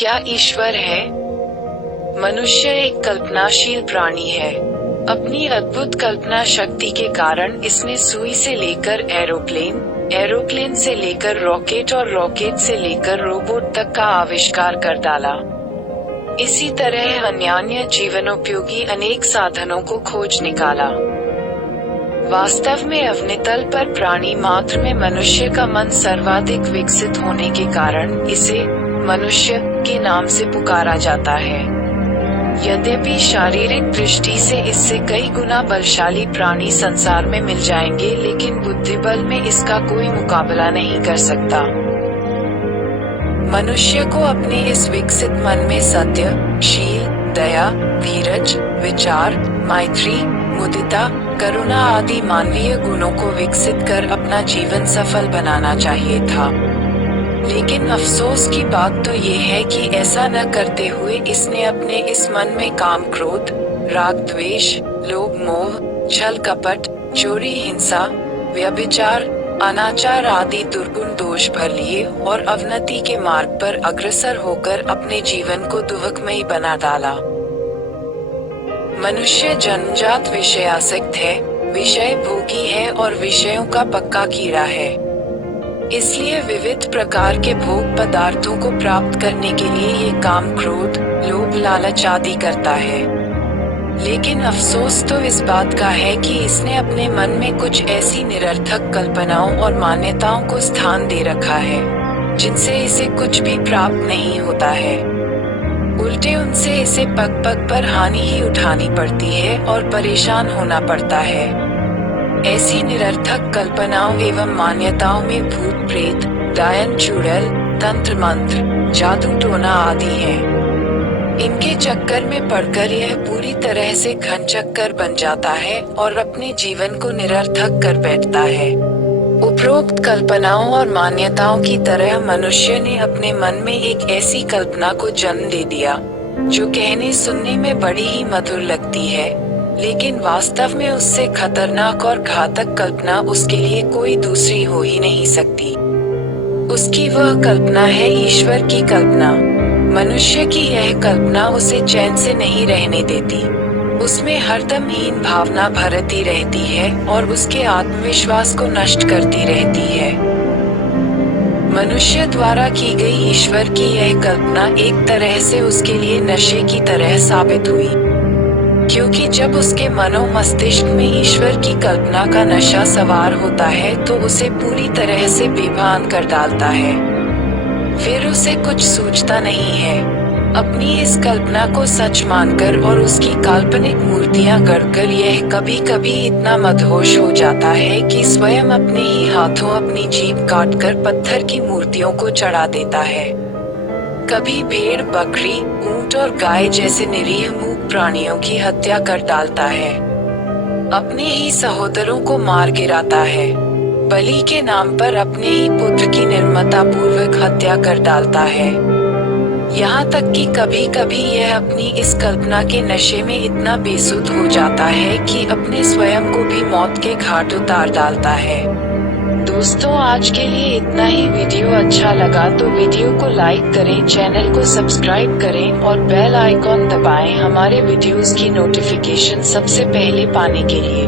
क्या ईश्वर है? मनुष्य एक कल्पनाशील प्राणी है। अपनी अद्भुत कल्पना शक्ति के कारण इसने सुई से लेकर एरोप्लेन, एरोप्लेन से लेकर रॉकेट और रॉकेट से लेकर रोबोट तक का आविष्कार कर डाला। इसी तरह अन्य जीवनोपयोगी अनेक साधनों को खोज निकाला। वास्तव में अवनितल पर प्राणी मात्र में मनुष्य का मन सर्वाधिक विकसित होने के कारण इसे मनुष्य के नाम से पुकारा जाता है। यद्यपि शारीरिक दृष्टि से इससे कई गुना बलशाली प्राणी संसार में मिल जाएंगे, लेकिन बुद्धिबल में इसका कोई मुकाबला नहीं कर सकता। मनुष्य को अपने इस विकसित मन में सत्य, शील, दया, धीरज, विचार, मैत्री, मुदिता, करुणा आदि मानवीय गुणों को विकसित कर अपना जीवन सफल बनाना चाहिए था। लेकिन अफसोस की बात तो ये है कि ऐसा न करते हुए इसने अपने इस मन में काम, क्रोध, राग, द्वेष, लोभ, मोह, छल, कपट, चोरी, हिंसा, व्यभिचार, अनाचार आदि दुर्गुण दोष भर लिए और अवनति के मार्ग पर अग्रसर होकर अपने जीवन को दुःखमयी बना डाला। मनुष्य जन्मजात विषयासक्त है, विषय भोगी है और विषयों का पक्का कीड़ा है। इसलिए विविध प्रकार के भोग पदार्थों को प्राप्त करने के लिए ये काम, क्रोध, लोभ, लालच आदि करता है। लेकिन अफसोस तो इस बात का है कि इसने अपने मन में कुछ ऐसी निरर्थक कल्पनाओं और मान्यताओं को स्थान दे रखा है जिनसे इसे कुछ भी प्राप्त नहीं होता है। उल्टे उनसे इसे पग पग पर हानि ही उठानी पड़ती है और परेशान होना पड़ता है। ऐसी निरर्थक कल्पनाओं एवं मान्यताओं में भूत प्रेत, डायन चुड़ैल, तंत्र मंत्र, जादू टोना आदि हैं। इनके चक्कर में पड़कर यह पूरी तरह से घन चक्कर बन जाता है और अपने जीवन को निरर्थक कर बैठता है। उपरोक्त कल्पनाओं और मान्यताओं की तरह मनुष्य ने अपने मन में एक ऐसी कल्पना को जन्म दे दिया जो कहने सुनने में बड़ी ही मधुर लगती है, लेकिन वास्तव में उससे खतरनाक और घातक कल्पना उसके लिए कोई दूसरी हो ही नहीं सकती। उसकी वह कल्पना है ईश्वर की कल्पना। मनुष्य की यह कल्पना उसे चैन से नहीं रहने देती। उसमें हरदम हीन भावना भरती रहती है और उसके आत्मविश्वास को नष्ट करती रहती है। मनुष्य द्वारा की गई ईश्वर की यह कल्पना एक तरह से उसके लिए नशे की तरह साबित हुई, क्योंकि जब उसके मनो मस्तिष्क में ईश्वर की कल्पना का नशा सवार होता है तो उसे पूरी तरह से बेभान कर डालता है। फिर उसे कुछ सूझता नहीं है। अपनी इस कल्पना को सच मानकर और उसकी काल्पनिक मूर्तियां गढ़कर यह कभी कभी इतना मदहोश हो जाता है कि स्वयं अपने ही हाथों अपनी जीभ काटकर पत्थर की मूर्तियों को चढ़ा देता है। कभी भेड़, बकरी, ऊंट और गाय जैसे निरीह मूक प्राणियों की हत्या कर डालता है। अपने ही सहोदरों को मार गिराता है। बलि के नाम पर अपने ही पुत्र की निर्ममता पूर्वक हत्या कर डालता है। यहाँ तक कि कभी कभी यह अपनी इस कल्पना के नशे में इतना बेसुध हो जाता है कि अपने स्वयं को भी मौत के घाट उतार डालता है। दोस्तों, आज के लिए इतना ही। वीडियो अच्छा लगा तो वीडियो को लाइक करें, चैनल को सब्सक्राइब करें और बेल आइकॉन दबाएं हमारे वीडियोस की नोटिफिकेशन सबसे पहले पाने के लिए।